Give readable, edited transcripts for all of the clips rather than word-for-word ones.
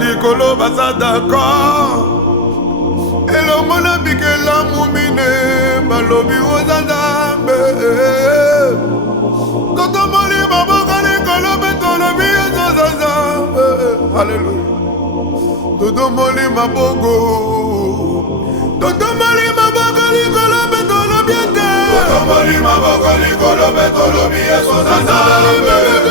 Likolo baza d'accord elongo na bikela mumine balobi oza Nzambe totomoli maboko likolo mpe tolobi oza Nzambe Haleluya totomoli maboko likolo mpe tolobi ete totomoli maboko likolo mpe tolobi oza Nzambe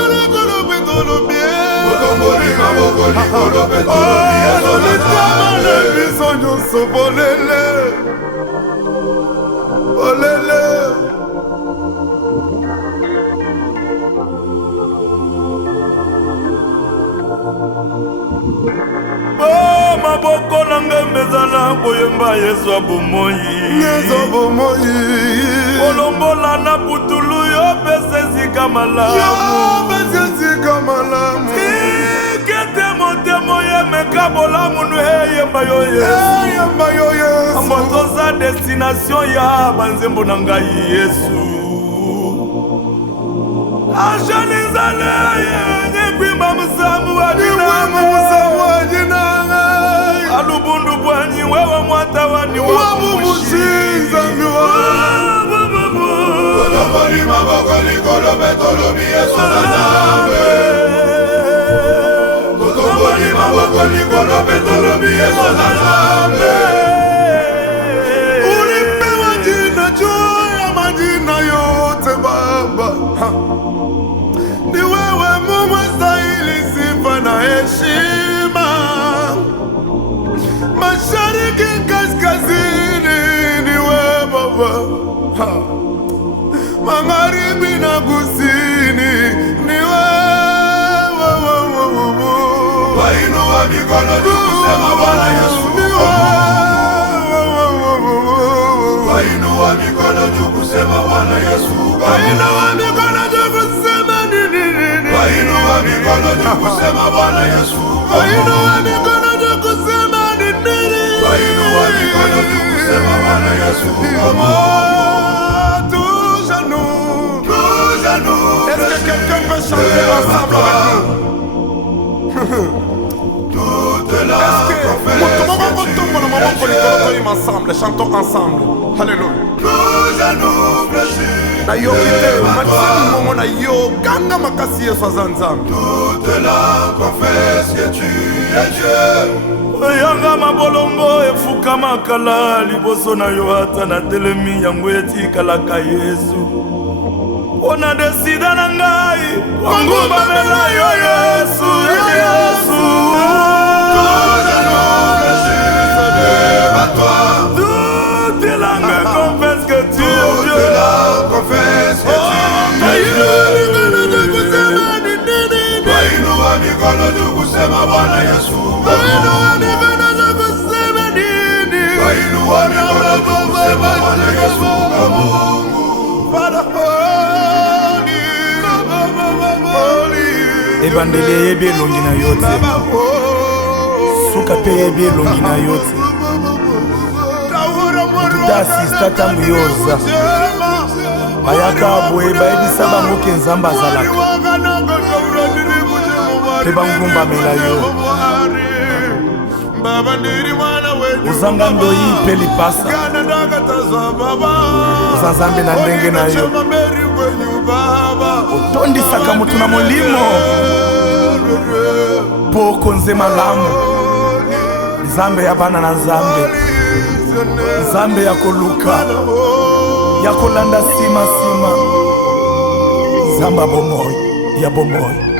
maboko nanga mezala koyemba Yesu abomoi kolombola na putulu yo pese esika malamu kete motemo yemeka bolamu nu eyemba yo Yesu ambo toza destination ya banzembo na ngai Yesu ashanizale yekwimba musamu wadina alubundu bwanyi wewe mwata wani wamushiza Toloboli maboko likolo betolobi Yesu Nzambe Toloboli maboko likolo betolobi Yesu Nzambe ulipewa jina juu ya majina yote Baba ni wewe Mungu stahili sifa na heshima mashariki kaskazini ni wewe Baba magharibi na kusini ni wewe wainua mikono juu kusema Bwana Yesu wainua mikono juu kusema Bwana Yesu wainua mikono juu kusema nini wainua mikono juu kusema Bwana Yesu wainua mikono juu kusema nini wainua mikono juu kusema Bwana Yesu Est-ce que quelqu'un peut chanter ensemble avec nous? Toute la confesse ensemble, chantons ensemble. Alléluia. Nous à nous plaisir. Toute la confesse que tu es Dieu. Yanga mabolongo efuka makala liboso na yo ata na telemi yango etikalaka Yesu. On a décidé na ngai kongubamela yo Yesu toute la confesse que tu es Dieu wainua mikono juu kusema Bwana Yesu wainua mikono juu kusema nini wainua mikono juu kusema Bwana Yesu Mungu ebandeli eyebi elongi na yo te suka mpe eyebi elongi na yo te tuta asista ntango yo oza bayaka boye bayebisa bango ke Nzambe azalaka mpe bangumbamela yo ozanga ndoyi mpe lipasa oza Nzambe na ndenge na yo otondisaka moto na molimo mpo okonze malamu Nzambe ya bana na Nzambe Nzambe ya koluka ya kolanda sima Nzambe ya bomoi